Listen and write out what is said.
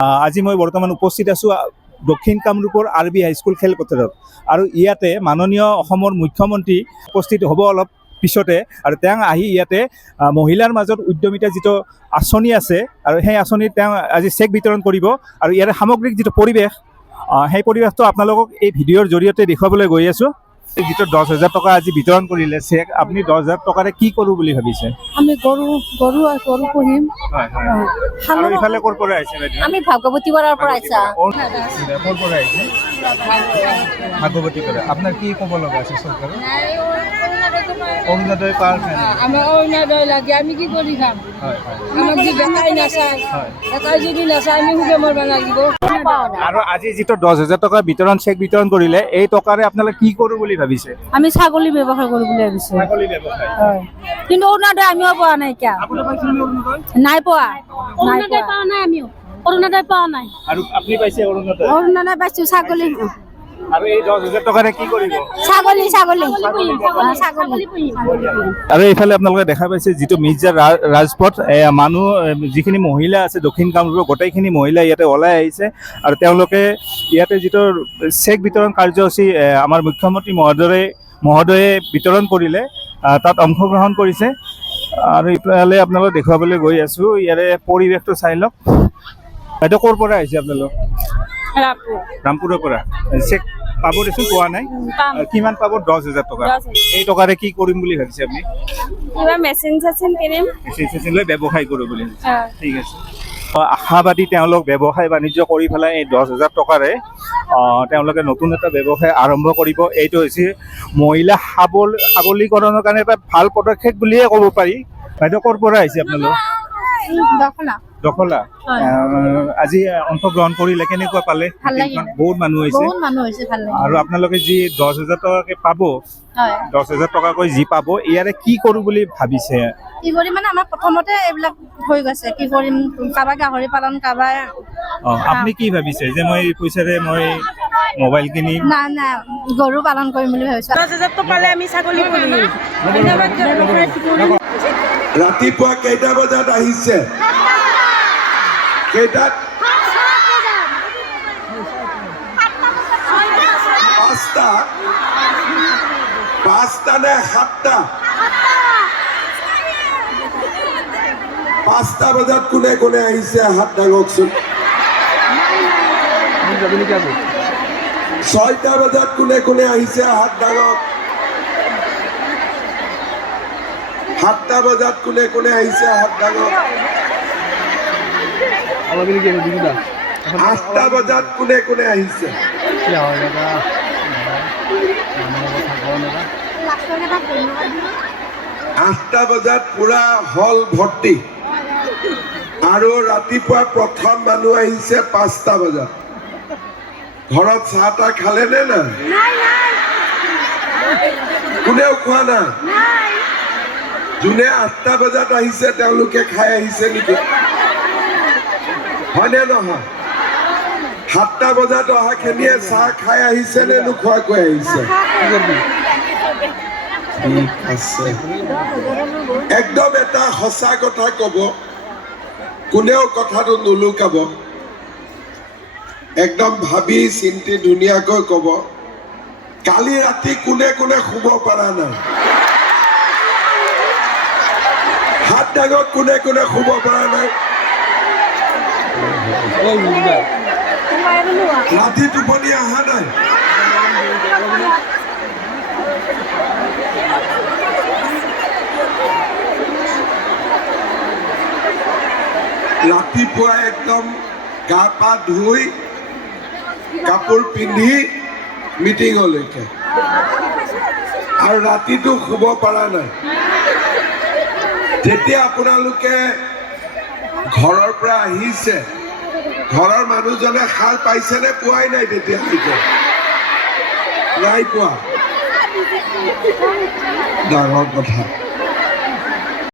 আজি মই বৰ্তমান উপস্থিত আছোঁ দক্ষিণ কামৰূপৰ RB হাইস্কুল খেলপথাৰত আৰু ইয়াতে মাননীয় অসমৰ মুখ্যমন্ত্ৰী উপস্থিত হ'ব অলপ পিছতে আৰু তেওঁ আহি ইয়াতে মহিলাৰ মাজত উদ্যমিতা যিটো আঁচনি আছে আৰু সেই আঁচনিত তেওঁ আজি চেক বিতৰণ কৰিব আৰু ইয়াৰ সামগ্ৰিক যিটো পৰিৱেশ সেই পৰিৱেশটো আপোনালোকক এই ভিডিঅ'ৰ জৰিয়তে দেখুৱাবলৈ গৈ আছোঁ। যিটো 10,000 টকা আজি বিতৰণ কৰিলে চেক, আপুনি 10,000 টকাৰে কি কৰোঁ বুলি ভাবিছে? আমি গৰু পুহিম। আৰু ইফালে ক'ৰ পৰা আহিছে? আমি ভাগৱতী পাৰাৰ পৰা আহিছা। ক'ৰ পৰা আহিছে? ভাগৱতী পাৰা। আপোনাৰ কি ক'ব লগা আছে চৰকাৰক? অৰুণোদয় পাৰ আমাৰ অৰুণোদয় লাগে, আমি কি কৰি খাম? আমাক যদি বেকাই নাচায়, বেকাই যদি নাচায় আমি সুখে মৰিব লাগিব। আৰু আজি যিটো 10,000 টকা চেক বিতৰণ কৰিলে, এই টকাৰে আপোনালোকে কি কৰোঁ বুলি ভাবিছে? আমি ছাগলী ব্যৱসায় কৰোঁ বুলি ভাবিছোঁ। ছাগলী ব্যৱসায়। হয়, কিন্তু অৰুণোদয় আমিও পোৱা নাই এতিয়া। নাই পোৱা। অৰুণোদয় পোৱা নাই আমিও। অৰুণোদয় পোৱা নাই। আৰু আপুনি পাইছে অৰুণোদয়? অৰুণোদয় পাইছোঁ, ছাগলী। আৰু এই 10,000 টকাৰে কি কৰিব? ছাগলী। আৰু এইফালে আপোনালোকে দেখা পাইছে যিটো মিৰ্জা ৰাজপথ, মানুহ যিখিনি মহিলা আছে দক্ষিণ কামৰূপৰ গোটেইখিনি মহিলা ইয়াতে ওলাই আহিছে আৰু তেওঁলোকে ইয়াতে যিটো চেক বিতৰণ কাৰ্যসূচী আমাৰ মুখ্যমন্ত্ৰী মহোদয়ে বিতৰণ কৰিলে তাত অংশগ্ৰহণ কৰিছে। আৰু ইফালে আপোনালোক দেখুৱাবলৈ গৈ আছোঁ, ইয়াৰে পৰিৱেশটো চাই লওক। বাইদেউ ক'ৰ পৰা আহিছে আপোনালোক? ৰামপুৰৰ পৰা। চেক পাব দেচোন, পোৱা নাই। কিমান পাব? 10,000 টকা। এই টকাৰে কি কৰিম বুলি ভাবিছে আপুনি? কিবা মেচিন কিনিম। মেচিন লৈ ব্যৱসায় কৰোঁ বুলি ভাবিছে। ঠিক আছে। আশাবাদী তেওঁলোক ব্যৱসায় বাণিজ্য কৰি পেলাই এই 10,000 টকাৰে তেওঁলোকে নতুন এটা ব্যৱসায় আৰম্ভ কৰিব। এইটো হৈছে মহিলা সবলীকৰণৰ কাৰণে এটা ভাল পদক্ষেপ বুলিয়ে ক'ব পাৰি। বাইদেউ ক'ৰ পৰা আহিছে আপোনালোক? দখলা। আজি অংশগ্ৰহণ কৰিলে, কেনেকুৱা পালে? বহুত মানুহ হৈছে। আৰু আপোনালোকে যি 10,000 টকাকে পাব, 10,000 টকাকৈ যি পাব, ইয়াৰে কি কৰোঁ বুলি ভাবিছে? কি কৰিম মানে আমাৰ প্ৰথমতে এইবিলাক হৈ গৈছে, কি কৰিম, কাৰোবাৰ গাহৰি পালন, কাৰোবাৰ। আপুনি কি ভাবিছে যে মই পইচাৰে মই মোবাইল কিনিম? নাই, গৰু পালন কৰিম বুলি ভাবিছোঁ। 10,000 টকা পালে আমি ছাগলী পুহিম। ৰাতিপুৱা কেইটা বজাত আহিছে? কেইটাত? 5টা নে 7টা? 5টা বজাত কোনে কোনে আহিছে হাত দাঙকচোন। 6টা বজাত কোনে কোনে আহিছে হাত দাঙক। 7টা বজাত কোনে কোনে আহিছে হাত দাঙক। 8টা বজাত কোনে কোনে আহিছে? 8টা বজাত পুৰা হল ভৰ্তি। আৰু ৰাতিপুৱা প্ৰথম মানুহ আহিছে 5টা বজাত। ঘৰত চাহ তাহ খালে নে নাই? কোনেও খোৱা নাই? যোনে 8টা বজাত আহিছে তেওঁলোকে খাই আহিছে নেকি? হয়নে নহয়? 7টা বজাত অহাখিনিয়ে চাহ খাই আহিছে নে নোখোৱাকৈ আহিছে? ঠিক আছে। একদম এটা সঁচা কথা ক'ব, কোনেও কথাটো নুলুকাব, একদম ভাবি চিন্তি ধুনীয়াকৈ ক'ব। কালি ৰাতি কোনে কোনে শুব পৰা নাই? হাত দাঙক কোনে কোনে শুব পৰা নাই? ৰাতি টোপনি অহা নাই? ৰাতিপুৱা একদম গা পা ধুই কাপোৰ পিন্ধি মিটিঙলৈকে, আৰু ৰাতিটো শুব পৰা নাই। যেতিয়া আপোনালোকে ঘৰৰ পৰা আহিছে, ঘৰৰ মানুহজনে সাৰ পাইছে নে পোৱাই নাই? তেতিয়ালৈকে নাই পোৱা। ডাঙৰ কথা।